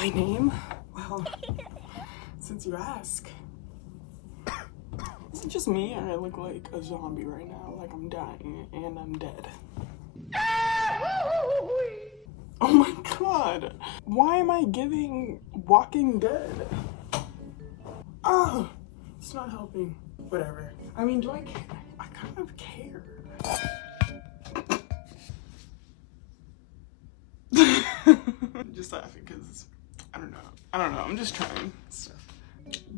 My name? Well, since you ask. Is it just me or I look like a zombie right now? Like I'm dying and I'm dead. Oh my god! Why am I giving Walking Dead? Oh, it's not helping. Whatever. I mean, do I care? I kind of care. I'm just laughing because I don't know. I'm just trying stuff.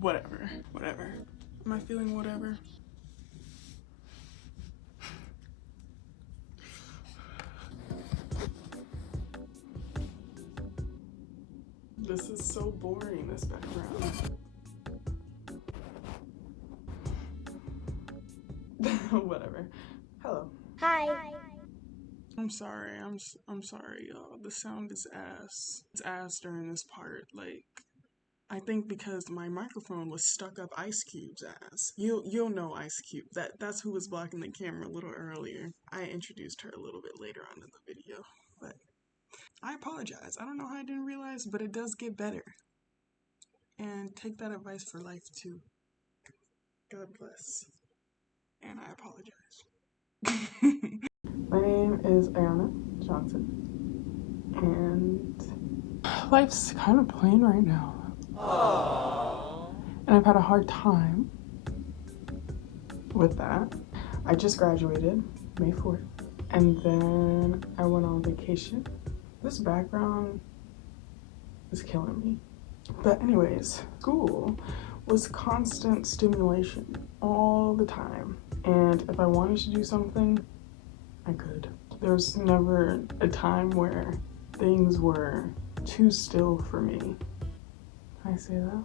Whatever. Am I feeling whatever? This is so boring, this background. Whatever. Hello. Hi. I'm sorry. I'm sorry, y'all. The sound is ass. It's ass during this part. Like, I think because my microphone was stuck up Ice Cube's ass. You'll know Ice Cube. That's who was blocking the camera a little earlier. I introduced her a little bit later on in the video, but I apologize. I don't know how I didn't realize, but it does get better. And take that advice for life too. God bless. And I apologize. My name is Ayana Johnson, and life's kind of plain right now. Aww. And I've had a hard time with that. I just graduated May 4th, and then I went on vacation. This background is killing me. But anyways, school was constant stimulation all the time. And if I wanted to do something, I could. There was never a time where things were too still for me. Can I say that?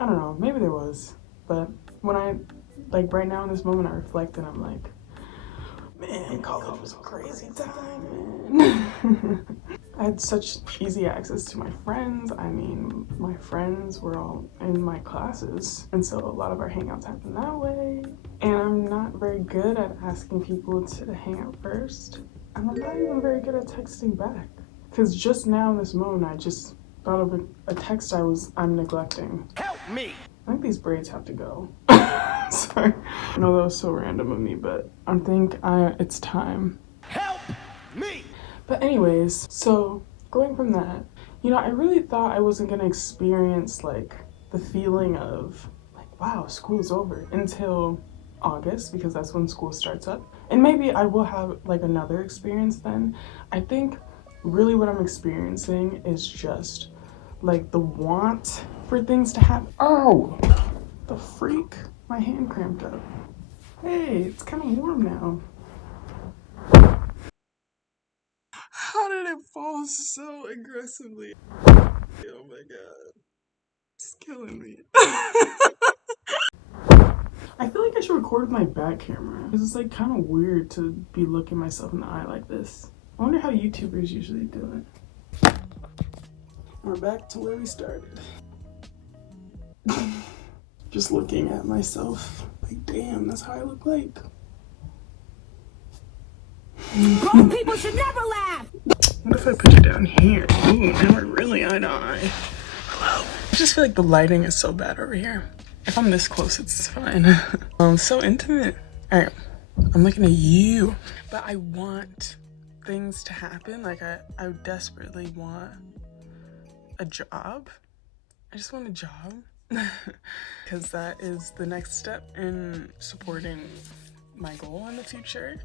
I don't know, maybe there was. But when I, like right now in this moment, I reflect and I'm like, man, college was a crazy time, man. I had such easy access to my friends. I mean, my friends were all in my classes, and so a lot of our hangouts happened that way. And I'm not very good at asking people to hang out first. And I'm not even very good at texting back. Because just now in this moment, I just thought of a text I'm neglecting. Help me! I think these braids have to go. Sorry. I know that was so random of me, but I think it's time. Help me! But anyways, so going from that, you know, I really thought I wasn't gonna experience like the feeling of like, wow, school's over until August, because that's when school starts up. And maybe I will have like another experience then. I think really what I'm experiencing is just like the want for things to happen. Oh, the freak, my hand cramped up. Hey, it's kind of warm now. How did it fall so aggressively? Oh my god. It's killing me. I feel like I should record with my back camera. Because it's like kind of weird to be looking myself in the eye like this. I wonder how YouTubers usually do it. We're back to where we started. Just looking at myself. Like, damn, that's how I look like. Grown people should never laugh. What if I put you down here? Ooh, now we're really eye to eye. Hello. I just feel like the lighting is so bad over here. If I'm this close, it's fine. So intimate. All right, I'm looking at you. But I want things to happen. Like I desperately want a job. I just want a job. Because that is the next step in supporting my goal in the future,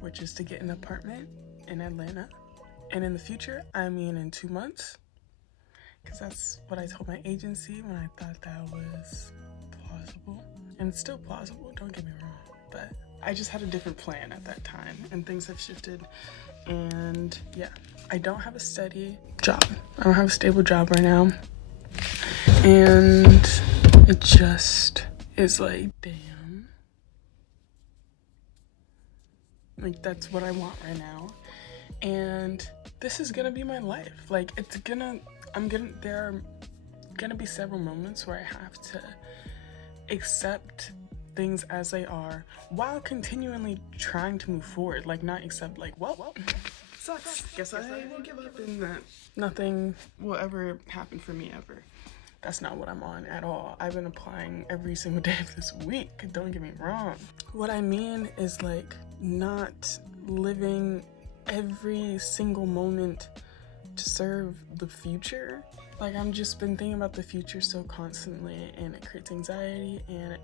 which is to get an apartment in Atlanta. And in the future, I mean in 2 months, because that's what I told my agency when I thought that was plausible. And it's still plausible, don't get me wrong, but I just had a different plan at that time, and things have shifted. And yeah, I don't have a steady job. I don't have a stable job right now. And it just is like, damn. Like, that's what I want right now. And this is gonna be my life. Like, there are gonna be several moments where I have to accept things as they are while continually trying to move forward. Like, not accept, like, well, sucks. Guess I will give up in that. Nothing will ever happen for me ever. That's not what I'm on at all. I've been applying every single day of this week. Don't get me wrong. What I mean is like not living every single moment to serve the future. Like I'm just been thinking about the future so constantly and it creates anxiety and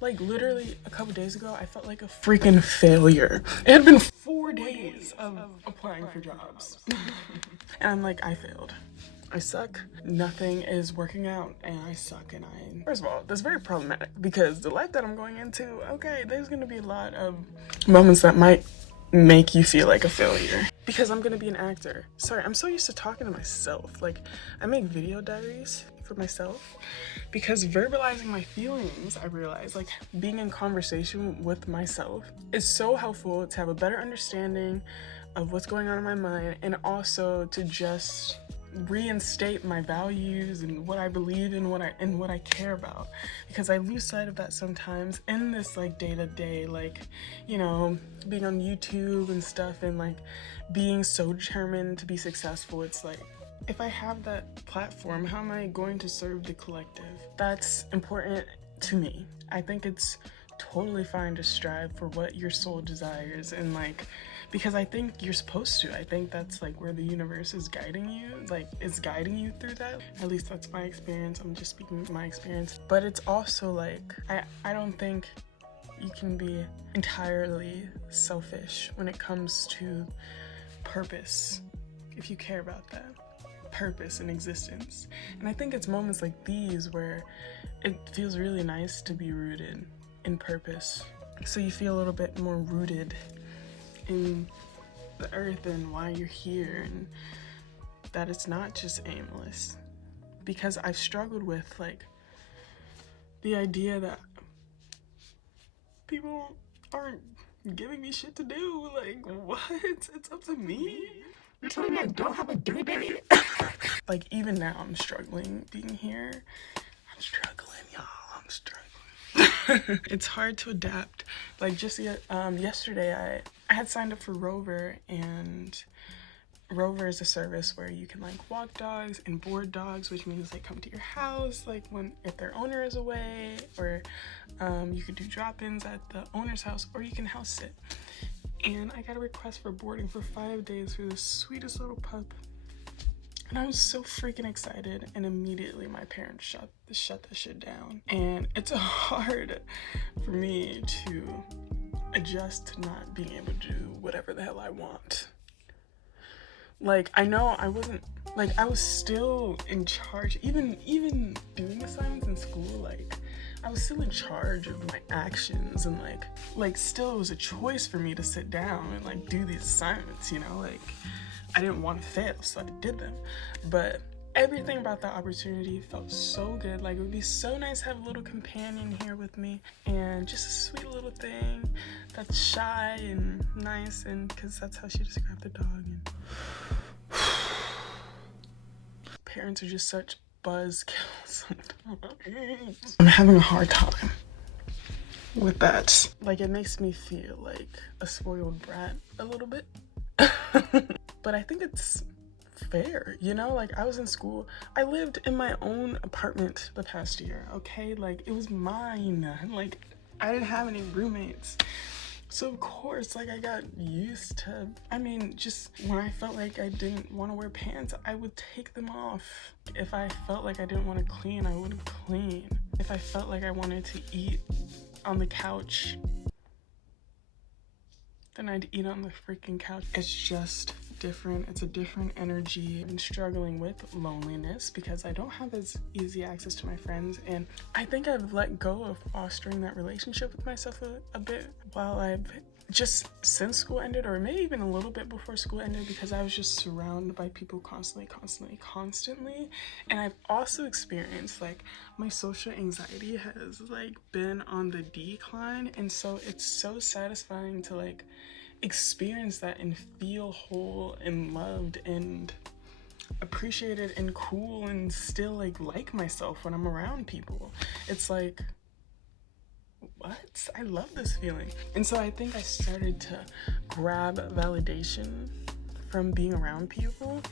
like literally a couple days ago I felt like a freaking failure. It had been 4 days of applying for jobs. And I'm like, I failed. I suck. Nothing is working out and I suck and first of all, that's very problematic because the life that I'm going into, okay, there's gonna be a lot of moments that might make you feel like a failure because I'm gonna be an actor. Sorry, I'm so used to talking to myself. Like I make video diaries for myself because verbalizing my feelings, I realize like being in conversation with myself is so helpful to have a better understanding of what's going on in my mind and also to just reinstate my values and what I believe in, what I care about, because I lose sight of that sometimes in this like day-to-day, like, you know, being on YouTube and stuff and like being so determined to be successful. It's like, if I have that platform, how am I going to serve the collective? That's important to me. I think it's totally fine to strive for what your soul desires and like, because I think you're supposed to. I think that's like where the universe is guiding you, like it's guiding you through that. At least that's my experience. I'm just speaking my experience. But it's also like, I don't think you can be entirely selfish when it comes to purpose, if you care about that. Purpose and existence. And I think it's moments like these where it feels really nice to be rooted in purpose. So you feel a little bit more rooted in the earth and why you're here and that it's not just aimless. Because I've struggled with like the idea that people aren't giving me shit to do. Like what? It's up to me? You're telling me I don't have a duty, baby? Like even now I'm struggling being here. I'm struggling, y'all. I'm struggling. It's hard to adapt. Like just yesterday I had signed up for Rover, and Rover is a service where you can like walk dogs and board dogs, which means they come to your house like if their owner is away, or you could do drop-ins at the owner's house, or you can house sit. And I got a request for boarding for 5 days for the sweetest little pup. And I was so freaking excited, and immediately my parents shut that shit down. And it's hard for me to adjust to not being able to do whatever the hell I want. Like, I know I wasn't, like, I was still in charge, even doing assignments in school, like, I was still in charge of my actions, and like still it was a choice for me to sit down and like do these assignments, you know, like I didn't want to fail, so I did them. But everything about that opportunity felt so good. Like it would be so nice to have a little companion here with me, and just a sweet little thing that's shy and nice, and because that's how she described the dog. And parents are just such buzzkills sometimes. I'm having a hard time with that. Like it makes me feel like a spoiled brat a little bit. But I think it's fair, you know? Like I was in school, I lived in my own apartment the past year, okay? Like it was mine. Like I didn't have any roommates. So of course, like I got used to, I mean, just when I felt like I didn't want to wear pants, I would take them off. If I felt like I didn't want to clean, I wouldn't clean. If I felt like I wanted to eat on the couch, then I'd eat on the freaking couch. It's just different. It's a different energy. I'm struggling with loneliness because I don't have as easy access to my friends, and I think I've let go of fostering that relationship with myself a bit while I've just since school ended, or maybe even a little bit before school ended, because I was just surrounded by people constantly. And I've also experienced like my social anxiety has like been on the decline, and so it's so satisfying to like experience that and feel whole and loved and appreciated and cool and still like myself when I'm around people. It's like, what? I love this feeling. And so I think I started to grab validation from being around people,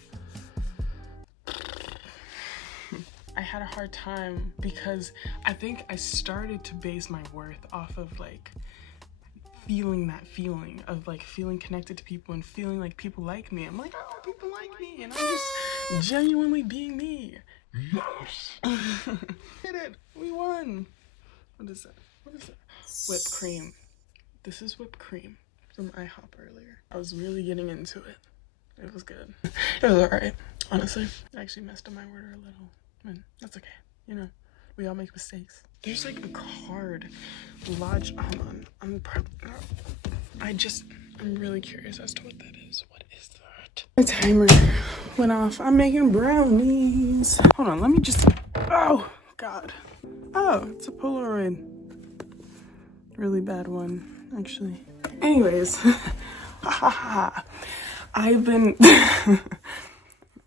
I had a hard time because I think I started to base my worth off of like feeling that feeling of like feeling connected to people and feeling like people like me. I'm like, oh, people like me, and I'm just genuinely being me. Yes. Did it. We won. What is that? What is that? Whipped cream. This is whipped cream from IHOP earlier. I was really getting into it. It was good. It was alright, honestly. I actually messed up my order a little. That's okay. You know, we all make mistakes. There's like a card lodged. Hold on. I'm really curious as to what that is. What is that? The timer went off. I'm making brownies. Hold on, let me just. Oh, God. Oh, it's a Polaroid. Really bad one, actually. Anyways, I've been.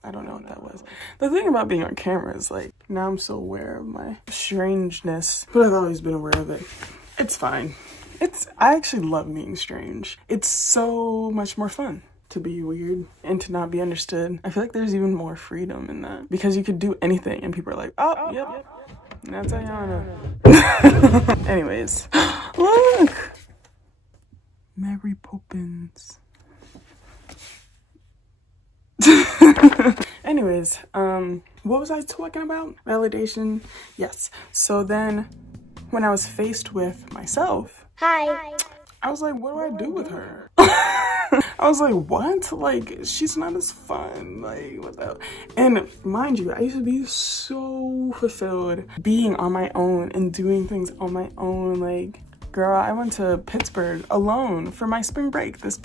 I don't know what that was. The thing about being on camera is like, now I'm so aware of my strangeness, but I've always been aware of it. It's fine. I actually love being strange. It's so much more fun to be weird and to not be understood. I feel like there's even more freedom in that because you could do anything and people are like, oh, yep, that's Ayana. Anyways, look! Mary Poppins. Anyways, what was I talking about? Validation. Yes. So then when I was faced with myself, Hi. I was like, what do I do with her? I was like, what? Like, she's not as fun. Like, what the? And mind you, I used to be so fulfilled being on my own and doing things on my own. Like, girl, I went to Pittsburgh alone for my spring break this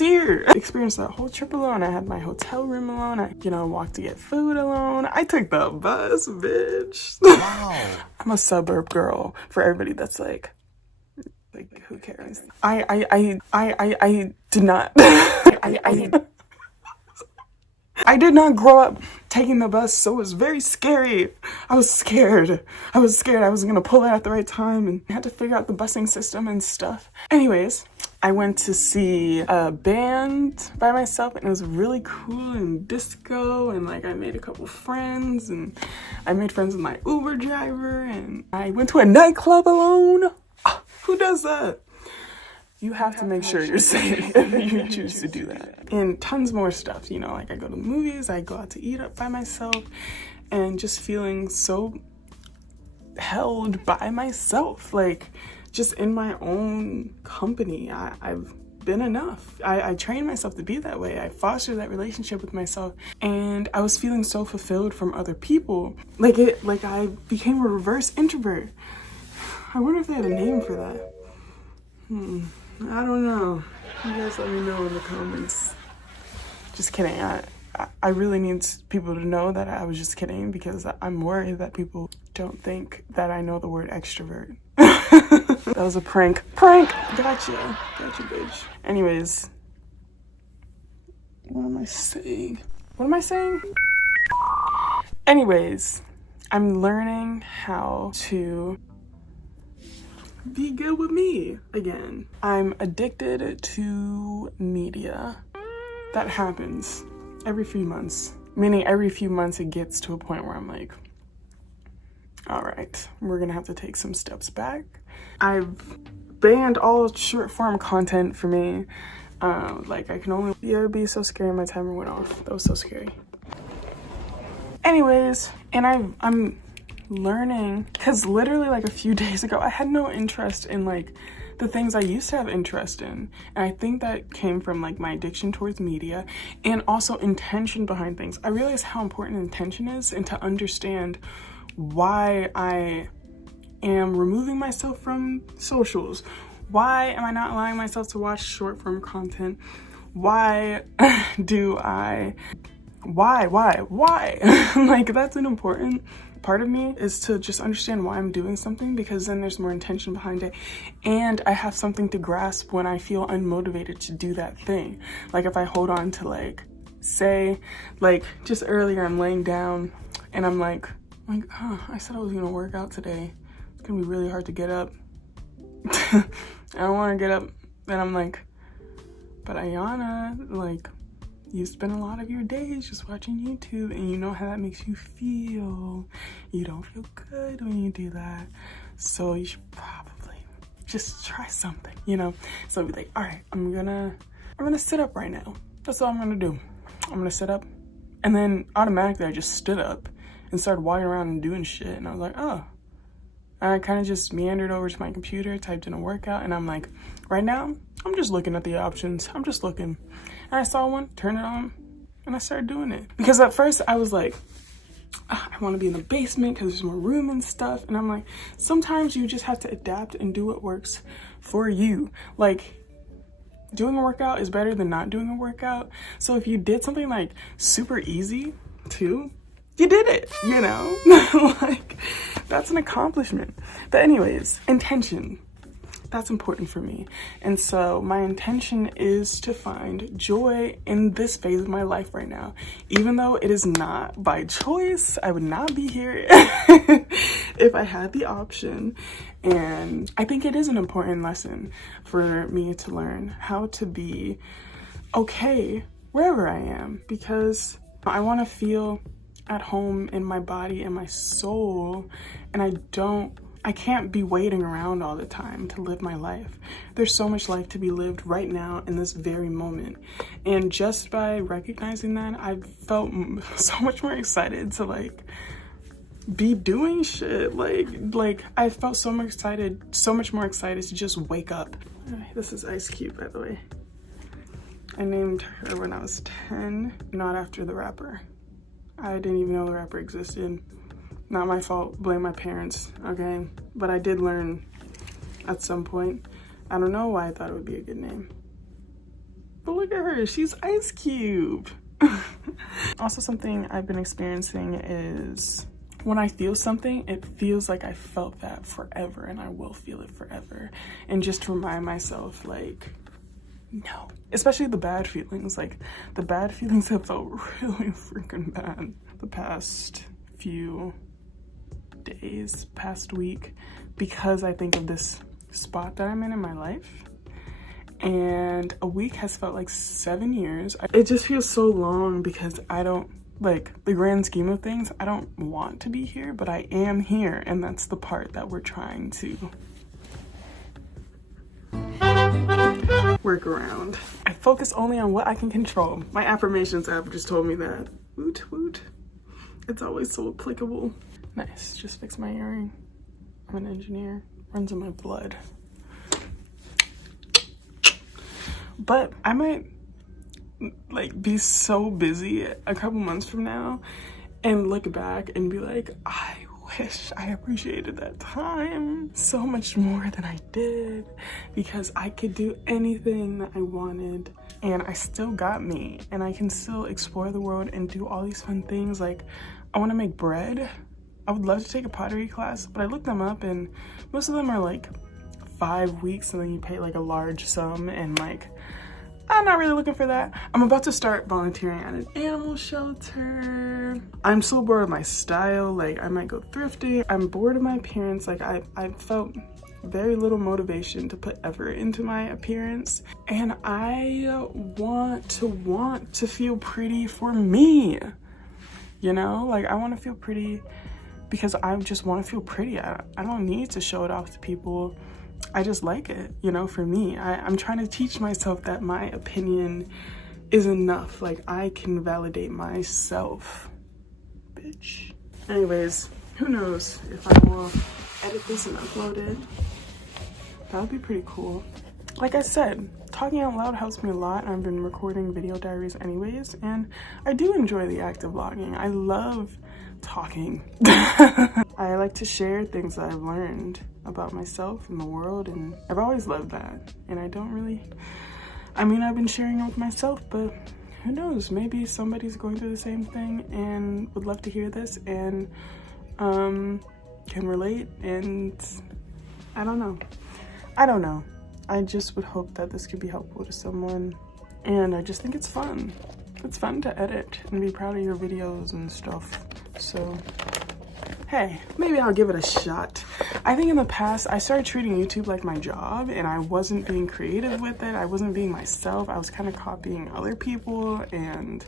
year. Experienced that whole trip alone. I had my hotel room alone. I, walked to get food alone. I took the bus, bitch. Wow. I'm a suburb girl for everybody that's like who cares? I did not. I did not grow up taking the bus, so it was very scary. I was scared. I was gonna pull it at the right time and I had to figure out the busing system and stuff. Anyways, I went to see a band by myself and it was really cool and disco and like I made a couple friends and I made friends with my Uber driver and I went to a nightclub alone. Who does that? You have to make sure you're safe if you choose to do that. And tons more stuff, like I go to the movies, I go out to eat up by myself, and just feeling so held by myself, like just in my own company. I've been enough. I trained myself to be that way. I fostered that relationship with myself, and I was feeling so fulfilled from other people. Like I became a reverse introvert. I wonder if they had a name for that. I don't know. You guys let me know in the comments. Just kidding. I really need people to know that I was just kidding because I'm worried that people don't think that I know the word extrovert. That was a prank. Gotcha, bitch. Anyways, what am I saying? Anyways, I'm learning how to be good with me again. I'm addicted to media. That happens every few months. Meaning every few months it gets to a point where I'm like, all right, we're gonna have to take some steps back. I've banned all short form content for me. Like I can only, it'd be so scary. My timer went off. That was so scary. Anyways, and I'm learning, because literally like a few days ago I had no interest in like the things I used to have interest in, and I think that came from like my addiction towards media and also intention behind things. I realized how important intention is, and to understand why I am removing myself from socials. Why am I not allowing myself to watch short form content? Why do I why like that's an important part of me, is to just understand why I'm doing something, because then there's more intention behind it and I have something to grasp when I feel unmotivated to do that thing. Like if I hold on to like, say like just earlier I'm laying down and I'm like I said I was gonna work out today, it's gonna be really hard to get up. I don't want to get up, and I'm like, But Ayana, like, you spend a lot of your days just watching YouTube, and you know how that makes you feel. You don't feel good when you do that. So you should probably just try something, you know? So be like, all right, I'm gonna sit up right now. That's all I'm gonna do. I'm gonna sit up. And then automatically I just stood up and started walking around and doing shit. And I was like, oh. And I kind of just meandered over to my computer, typed in a workout, and I'm like, right now, I'm just looking at the options. I'm just looking. And I saw one, turned it on, and I started doing it. Because at first I was like, I want to be in the basement because there's more room and stuff. And I'm like, sometimes you just have to adapt and do what works for you. Like, doing a workout is better than not doing a workout. So if you did something like super easy too, you did it, you know? Like, that's an accomplishment. But anyways, intention. That's important for me. And so my intention is to find joy in this phase of my life right now. Even though it is not by choice, I would not be here if I had the option. And I think it is an important lesson for me to learn how to be okay wherever I am, because I want to feel at home in my body and my soul, and I can't be waiting around all the time to live my life. There's so much life to be lived right now in this very moment. And just by recognizing that, I felt so much more excited to like be doing shit. Like I felt so much more excited to just wake up. This is Ice Cube, by the way. I named her when I was 10, not after the rapper. I didn't even know the rapper existed. Not my fault, blame my parents, okay? But I did learn at some point. I don't know why I thought it would be a good name. But look at her, she's Ice Cube. Also, something I've been experiencing is when I feel something, it feels like I felt that forever, and I will feel it forever. And just to remind myself, like, no. Especially the bad feelings. Like, the bad feelings have felt really freaking bad the past few days, past week, because I think of this spot that I'm in my life. And a week has felt like 7 years. It just feels so long because I don't, like, the grand scheme of things, I don't want to be here, but I am here, and that's the part that we're trying to work around. I focus only on what I can control. My affirmations app just told me that. Woot woot. It's always so applicable. Nice, just fixed my earring. I'm an engineer, runs in my blood. But I might like be so busy a couple months from now and look back and be like, I wish I appreciated that time so much more than I did, because I could do anything that I wanted and I still got me, and I can still explore the world and do all these fun things. Like, I want to make bread. I would love to take a pottery class, but I looked them up and most of them are like 5 weeks, and then you pay like a large sum, and like, I'm not really looking for that. I'm about to start volunteering at an animal shelter. I'm so bored of my style. Like, I might go thrifting. I'm bored of my appearance. Like, I felt very little motivation to put effort into my appearance. And I want to feel pretty for me. You know, like, I want to feel pretty because I just want to feel pretty. I don't need to show it off to people. I just like it, you know, for me. I'm trying to teach myself that my opinion is enough. Like, I can validate myself, bitch. Anyways, who knows if I will edit this and upload it. That would be pretty cool. Like I said, talking out loud helps me a lot. I've been recording video diaries anyways, and I do enjoy the act of vlogging. I love talking. I like to share things that I've learned about myself and the world, and I've always loved that. And I don't really, I mean, I've been sharing it with myself, but who knows, maybe somebody's going through the same thing and would love to hear this and can relate, and I don't know. I just would hope that this could be helpful to someone, and I just think it's fun. It's fun to edit and be proud of your videos and stuff. So hey, maybe I'll give it a shot. I think in the past, I started treating YouTube like my job and I wasn't being creative with it. I wasn't being myself. I was kind of copying other people and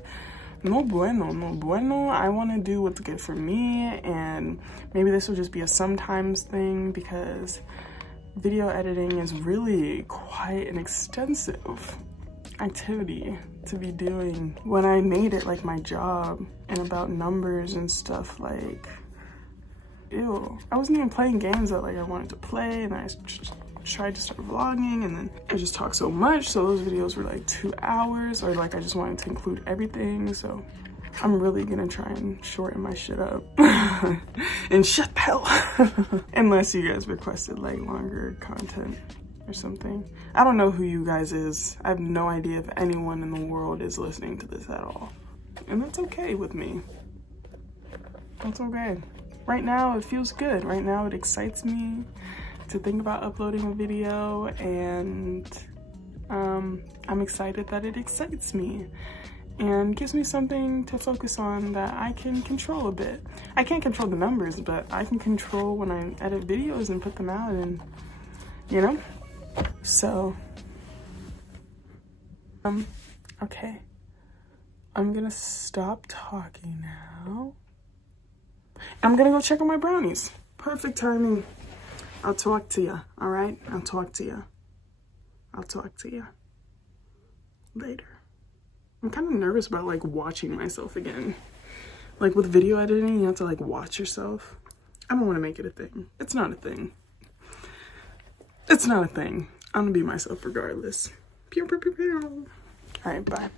no bueno, no bueno. I want to do what's good for me, and maybe this will just be a sometimes thing because video editing is really quite an extensive activity to be doing. When I made it like my job and about numbers and stuff, like, ew. I wasn't even playing games that like I wanted to play, and I just tried to start vlogging, and then I just talked so much, so those videos were like 2 hours, or like I just wanted to include everything. So I'm really gonna try and shorten my shit up and shut the hell up. Unless you guys requested like longer content or something. I don't know who you guys is. I have no idea if anyone in the world is listening to this at all, and that's okay with me. That's okay. Right now it feels good. Right now it excites me to think about uploading a video, and I'm excited that it excites me and gives me something to focus on that I can control a bit. I can't control the numbers, but I can control when I edit videos and put them out, and you know? So, okay. I'm gonna stop talking now. I'm gonna go check on my brownies. Perfect timing. I'll talk to ya, all right? I'll talk to ya. I'll talk to ya later. I'm kind of nervous about like watching myself again. Like with video editing, you have to like watch yourself. I don't want to make it a thing. It's not a thing. It's not a thing. I'm gonna be myself regardless. Pew, pew, pew, pew. All right, bye.